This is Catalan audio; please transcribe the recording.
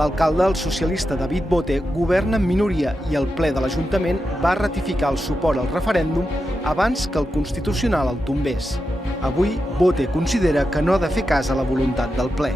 L'alcalde, el socialista David Bote, governa en minoria i el ple de l'Ajuntament va ratificar el suport al referèndum abans que el Constitucional el tombés. Avui, Bote considera que no ha de fer cas a la voluntat del ple.